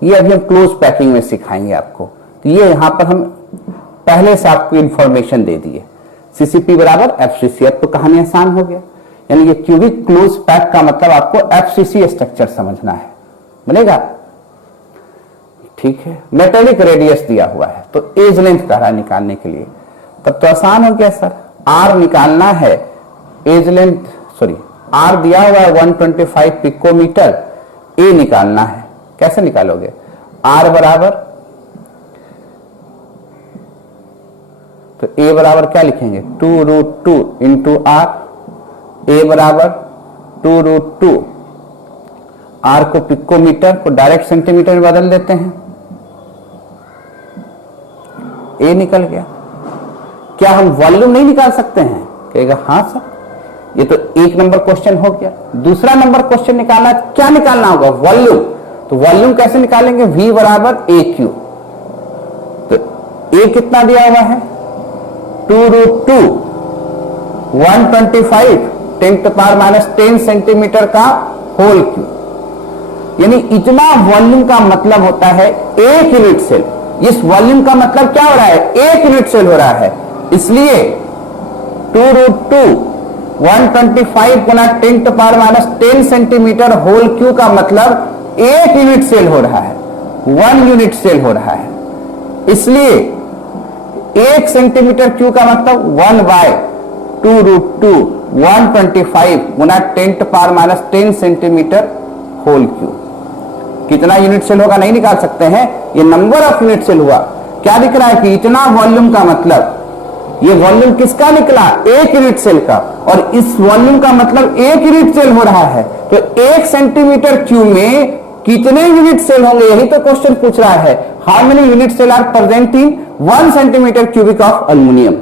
ये अभी हम क्लोज पैकिंग में सिखाएंगे आपको। तो ये यहां पर हम पहले से आपको इंफॉर्मेशन दे दिए। CCP बराबर FCC। अब तो कहानी आसान हो गया। यानी ये क्यूबिक क्लोज पैक का मतलब आपको FCC स्ट्रक्चर समझना है। बनेगा? ठीक है। मेटेलिक रेडियस दिया हुआ है तो एज लेंथ कह रहा है निकालने के लिए। तब तो आसान हो गया सर। R निकालना है, एज लेंथ R दिया हुआ है 125 पिकोमीटर। A निकालना है। कैसे निकालोगे? R बराबर, तो A बराबर क्या लिखेंगे? 2√2 इंटू R। A बराबर 2√2। R को पिकोमीटर को डायरेक्ट सेंटीमीटर में बदल देते हैं। A निकल गया। क्या हम वॉल्यूम नहीं निकाल सकते हैं? कहेगा हाँ सर, ये तो एक नंबर क्वेश्चन हो गया। दूसरा नंबर क्वेश्चन निकालना, क्या निकालना होगा? वॉल्यूम। तो वॉल्यूम कैसे निकालेंगे? V बराबर ए क्यू। तो ए कितना दिया हुआ है? 2√2 125 10⁻⁻10 सेंटीमीटर का होल क्यूब। यानी इतना वॉल्यूम का मतलब होता है एक यूनिट सेल। इस वॉल्यूम का मतलब क्या हो रहा है? एक यूनिट सेल हो रहा है। इसलिए 2√2 125 गुना 10⁻⁻10 सेंटीमीटर होल क्यूब का मतलब एक यूनिट सेल हो रहा है, 1 यूनिट सेल हो रहा है। इसलिए 1 सेंटीमीटर क्यूब का मतलब 1/2√2 125 गुना 10⁻⁻10 सेंटीमीटर होल क्यूब। कितना यूनिट सेल होगा नहीं निकाल सकते हैं, ये नंबर ऑफ यूनिट सेल हुआ। क्या दिख रहा है कि इतना वॉल्यूम का मतलब, ये वॉल्यूम किसका निकला? एक यूनिट सेल का। और इस वॉल्यूम का मतलब एक यूनिट सेल हो रहा है। तो 1 सेंटीमीटर क्यूब में कितने यूनिट सेल होंगे, यही तो क्वेश्चन पूछ रहा है। How many unit cell are present in 1 centimetre cubic of aluminium.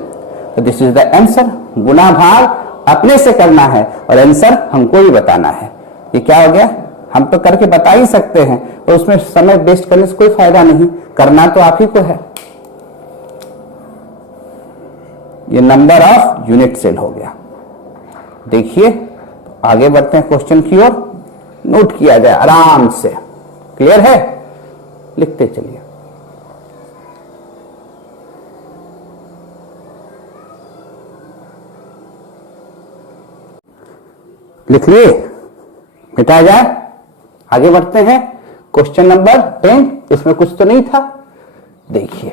तो दिस इज द आंसर। गुना भाग अपने से करना है और आंसर हमको ही बताना है। ये क्या हो गया? हम तो करके बता ही सकते हैं, पर उसमें समय वेस्ट करने से कोई फायदा नहीं, करना तो आप ही को है। ये नंबर ऑफ यूनिट सेल हो गया। देखिए आगे बढ़ते हैं क्वेश्चन की ओर। नोट किया जाए आराम से। क्लियर है? लिखते चलिए। लिख लिए? मिटाया जाए। आगे बढ़ते हैं। Question number 10। इसमें कुछ तो नहीं था। देखिए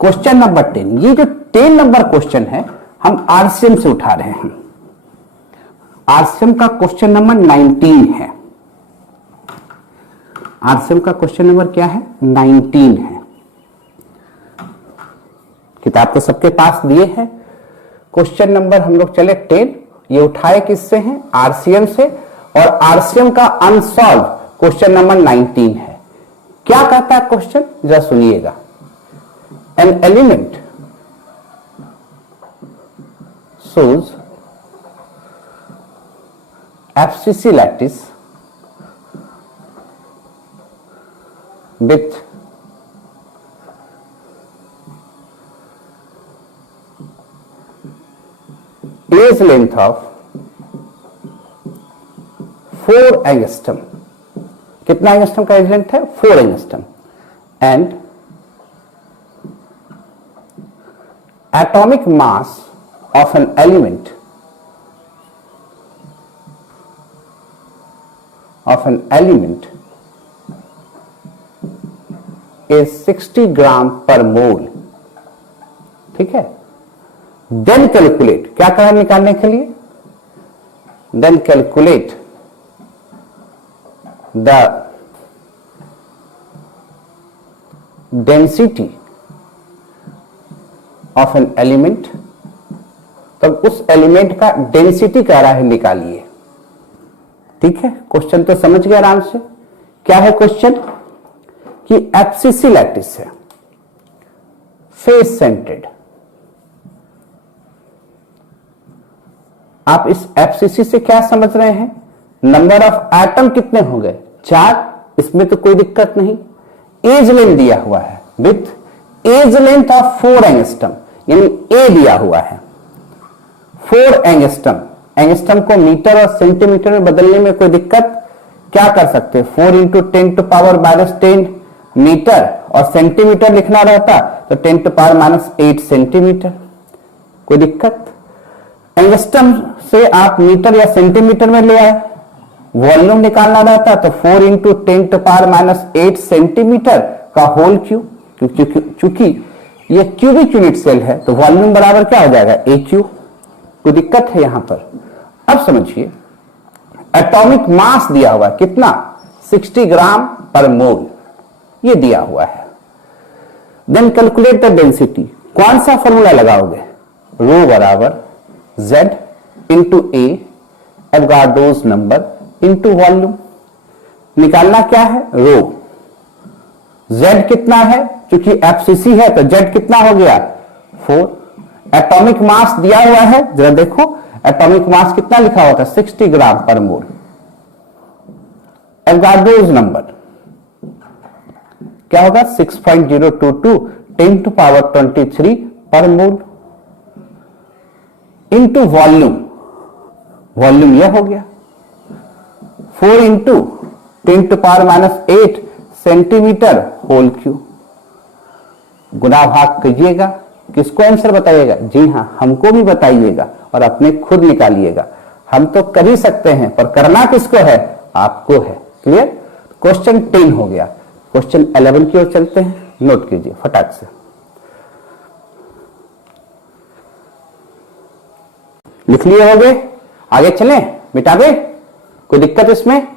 क्वेश्चन नंबर 10। ये जो 10 नंबर क्वेश्चन है हम आरसीएम से उठा रहे हैं। आरसीएम का क्वेश्चन नंबर 19 है। आरसीएम का क्वेश्चन नंबर क्या है? 19 है। किताब तो सबके पास दिए हैं। क्वेश्चन नंबर हम लोग चले 10। ये उठाए किससे हैं? आरसीएम से। और आरसीएम का अनसॉल्व क्वेश्चन नंबर 19 है। क्या कहता है क्वेश्चन, जरा सुनिएगा। An element shows FCC lattice with edge length of 4 angstrom. कितना एंगस्ट्रम का एज लेंथ है? 4 angstrom. And atomic mass of an element is 60 ग्राम पर मोल। ठीक है। देन कैलकुलेट, क्या करें निकालने के लिए? Then calculate the density of an element. तब उस एलिमेंट का डेंसिटी कह रहा है, निकालिए। ठीक है। क्वेश्चन तो समझ गए आराम से। क्या है क्वेश्चन? कि एफसीसी लैटिस है, फेस सेंटेड। आप इस एफसीसी से क्या समझ रहे हैं? नंबर ऑफ एटम कितने हो गए? 4। इसमें तो कोई दिक्कत नहीं। एज लेंथ दिया हुआ है with edge length of 4 angstrom, यानी ए दिया हुआ है 4 एंगस्ट्रम। एंगस्ट्रम को मीटर और सेंटीमीटर में बदलने में कोई दिक्कत? क्या कर सकते? 4 × 10⁻⁻10 मीटर, और सेंटीमीटर लिखना रहता तो 10⁻⁸ सेंटीमीटर। कोई दिक्कत? एंगस्ट्रम से आप मीटर या सेंटीमीटर में ले आए। वॉल्यूम निकालना रहता तो 4 × 10⁻⁸ सेंटीमीटर का होल क्यूब। चूंकि ये क्यूबिक यूनिट सेल है तो वॉल्यूम बराबर क्या हो जाएगा? ए क्यू। कोई दिक्कत है यहां पर? अब समझिए, एटॉमिक मास दिया हुआ कितना? 60 ग्राम पर मोल, ये दिया हुआ है। Then calculate the density. कौन सा फॉर्मूला लगाओगे? रो बराबर Z into A, Avogadro's number into volume. निकालना क्या है? रो। Z कितना है? क्योंकि एफसीसी है तो Z कितना हो गया? 4 एटॉमिक मास दिया हुआ है, जरा देखो एटॉमिक मास कितना लिखा हुआ था, 60 ग्राम पर मोल। एवोगाड्रोस नंबर क्या होगा, 6.022 10⁻23 पर मोल इंटू वॉल्यूम, वॉल्यूम यह हो गया 4 इंटू 10⁻⁸ सेंटीमीटर होल क्यूब। गुना भाग कीजिएगा, किसको आंसर बताइएगा, जी हां हमको भी बताइएगा और अपने खुद निकालिएगा। हम तो कर ही सकते हैं पर करना किसको है, आपको है। क्लियर। क्वेश्चन 10 हो गया। क्वेश्चन 11 की ओर चलते हैं, नोट कीजिए फटाक से। लिख लिए होंगे, आगे चलें, मिटा दे, कोई दिक्कत इसमें।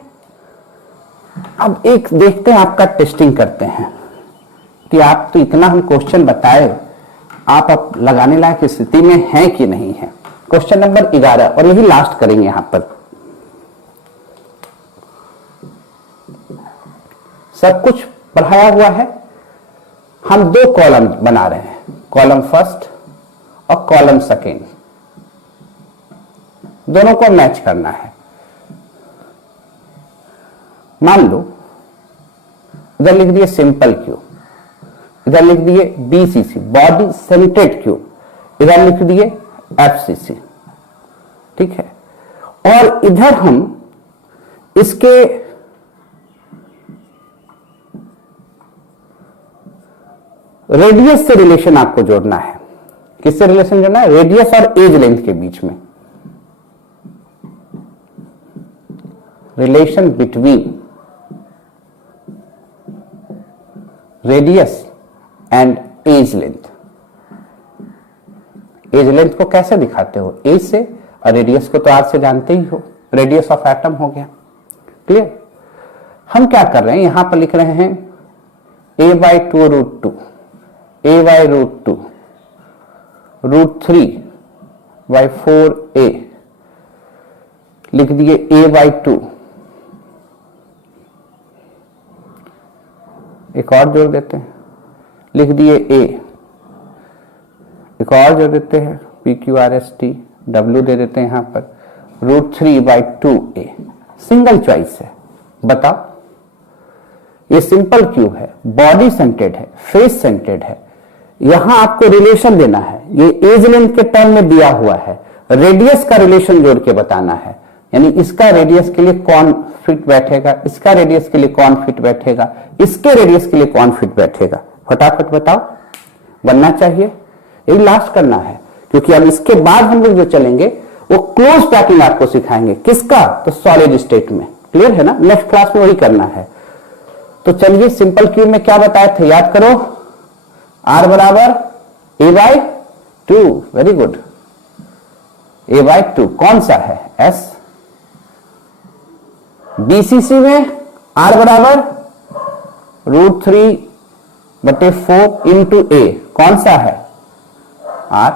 अब एक देखते हैं, आपका टेस्टिंग करते हैं कि आप तो इतना हम क्वेश्चन बताए, आप अब लगाने लायक स्थिति में हैं कि नहीं है। क्वेश्चन नंबर 11 और यही लास्ट करेंगे यहां पर। सब कुछ पढ़ाया हुआ है, हम 2 कॉलम बना रहे हैं, कॉलम फर्स्ट और कॉलम सेकेंड, दोनों को मैच करना है। मान लो इधर लिख दिए सिंपल क्यूब, इधर लिख दिए बीसीसी बॉडी सेंटेड क्यूब, इधर लिख दिए एफसीसी, ठीक है। और इधर हम इसके रेडियस से रिलेशन आपको जोड़ना है। किससे रिलेशन जोड़ना है, रेडियस और एज लेंथ के बीच में, relation between radius and edge length. Edge length को कैसे दिखाते हो, एज से, और रेडियस को तो आज से जानते ही हो, रेडियस ऑफ एटम हो गया। क्लियर। हम क्या कर रहे हैं, यहां पर लिख रहे हैं a/2√2 a/√2 √3/4a, लिख दिए a/2, एक और जोड़ देते हैं, लिख दिए a, एक और जोड़ देते हैं PQRST, W दे देते हैं यहां पर √3/2a। सिंगल चॉइस है, बताओ। ये सिंपल क्यूब है, बॉडी सेंटेड है, फेस सेंटेड है, यहां आपको रिलेशन देना है। ये एज लेंथ के टर्म में दिया हुआ है, रेडियस का रिलेशन जोड़ के बताना है, यानी इसका रेडियस के लिए कौन फिट बैठेगा, इसका रेडियस के लिए कौन फिट बैठेगा, इसके रेडियस के लिए कौन फिट बैठेगा। फटाफट बताओ, बनना चाहिए। यही लास्ट करना है, क्योंकि अब इसके बाद हम लोग जो चलेंगे वो क्लोज पैकिंग आपको सिखाएंगे। किसका, तो सॉलिड स्टेट में। क्लियर है ना, नेक्स्ट क्लास में वही करना है। तो चलिए, सिंपल क्यूब में क्या बताए थे, याद करो, R बराबर a/2, वेरी गुड, a/2 कौन सा है, S। बीसीसी में R बराबर √3/4 इंटू a, कौन सा है, R।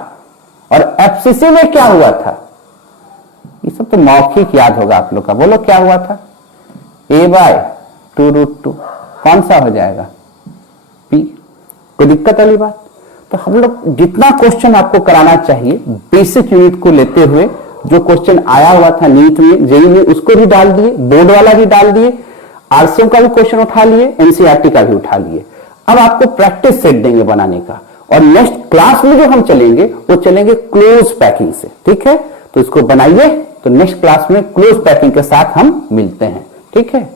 और एफसीसी में क्या हुआ था, ये सब तो मौखिक याद होगा आप लोग का, बोलो क्या हुआ था, a/2√2, कौन सा हो जाएगा, P। कोई दिक्कत वाली बात। तो हम लोग जितना क्वेश्चन आपको कराना चाहिए बेसिक यूनिट को लेते हुए, जो क्वेश्चन आया हुआ था नीट में, जेईई में, उसको भी डाल दिए, बोर्ड वाला भी डाल दिए, आरसीएम का भी क्वेश्चन उठा लिए, एनसीईआरटी का भी उठा लिए। अब आपको प्रैक्टिस सेट देंगे बनाने का, और नेक्स्ट क्लास में जो हम चलेंगे वो चलेंगे क्लोज पैकिंग से, ठीक है। तो इसको बनाइए, तो नेक्स्ट क्लास में क्लोज पैकिंग के साथ हम मिलते हैं, ठीक है।